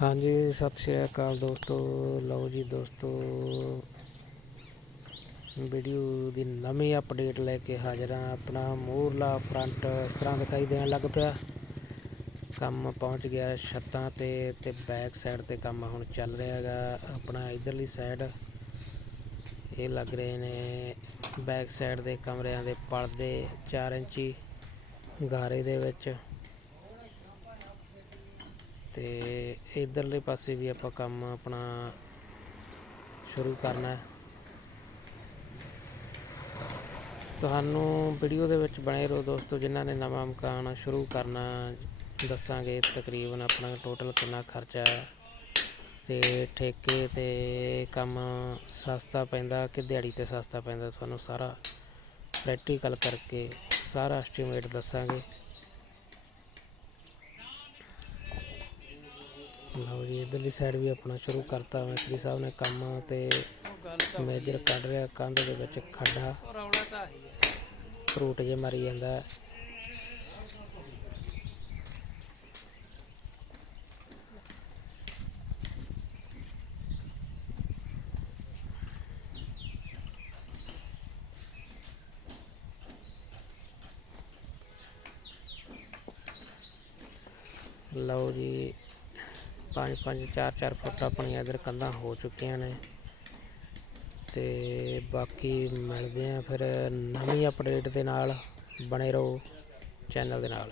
ਹਾਂਜੀ, ਸਤਿ ਸ਼੍ਰੀ ਅਕਾਲ ਦੋਸਤੋ। ਲਓ ਜੀ ਦੋਸਤੋ, ਵੀਡੀਓ ਦੀ ਨਵੀਂ ਅਪਡੇਟ ਲੈ ਕੇ ਹਾਜ਼ਰ ਹਾਂ। ਆਪਣਾ ਮੂਹਰਲਾ ਫਰੰਟ ਇਸ ਤਰ੍ਹਾਂ ਦਿਖਾਈ ਦੇਣ ਲੱਗ ਪਿਆ। ਕੰਮ ਪਹੁੰਚ ਗਿਆ ਛੱਤਾਂ ਤੇ ਤੇ ਬੈਕ ਸਾਈਡ ਤੇ ਕੰਮ ਹੁਣ ਚੱਲ ਰਿਹਾ ਹੈਗਾ। ਆਪਣਾ ਇਧਰਲੀ ਸਾਈਡ ਇਹ ਲੱਗ ਰਹੇ ਨੇ ਬੈਕ ਸਾਈਡ ਦੇ ਕਮਰਿਆਂ ਦੇ ਪਰਦੇ 4 ਇੰਚੀ ਗਾਰੇ ਦੇ ਵਿੱਚ। ਤੇ ਇਧਰਲੇ ਪਾਸੇ ਵੀ ਆਪਾਂ ਕੰਮ ਆਪਣਾ ਸ਼ੁਰੂ ਕਰਨਾ ਤੁਹਾਨੂੰ ਵੀਡੀਓ ਦੇ ਵਿੱਚ ਬਣੇ ਰਹੋ ਦੋਸਤੋ, ਜਿਨ੍ਹਾਂ ਨੇ ਨਵਾਂ ਮਕਾਨ ਸ਼ੁਰੂ ਕਰਨਾ ਦੱਸਾਂਗੇ। ਤਕਰੀਬਨ ਆਪਣਾ ਟੋਟਲ ਕਿੰਨਾ ਖਰਚਾ ਹੈ ਤੇ ਠੇਕੇ ਤੇ ਕੰਮ ਸਸਤਾ ਪੈਂਦਾ ਕਿ ਦਿਹਾੜੀ ਤੇ ਸਸਤਾ ਪੈਂਦਾ, ਤੁਹਾਨੂੰ ਸਾਰਾ ਪ੍ਰੈਕਟੀਕਲ ਕਰਕੇ ਸਾਰਾ ਐਸਟੀਮੇਟ ਦੱਸਾਂਗੇ। ਲਓ ਜੀ, ਇਧਰਲੀ ਸਾਈਡ ਵੀ ਆਪਣਾ ਸ਼ੁਰੂ ਕਰਤਾ ਮਿਸਤਰੀ ਸਾਹਿਬ ਨੇ ਕੰਮ ਤੇ ਮੇਜਰ ਕੱਢ ਰਿਹਾ ਕੰਧ ਦੇ ਵਿੱਚ ਖੱਡਾ। ਫਰੂਟ ਜੇ ਮਾਰੀ ਜਾਂਦਾ। ਲਓ ਜੀ ਪੰਜ ਪੰਜ, ਚਾਰ ਚਾਰ ਫੁੱਟ ਆਪਣੀਆਂ ਇਧਰ ਕੰਧਾਂ ਹੋ ਚੁੱਕੀਆਂ ਨੇ। ਤੇ ਬਾਕੀ ਮਿਲਦੇ ਆ ਫਿਰ ਨਵੀਂ ਅਪਡੇਟ ਦੇ ਨਾਲ। ਬਣੇ ਰਹੋ ਚੈਨਲ ਦੇ ਨਾਲ।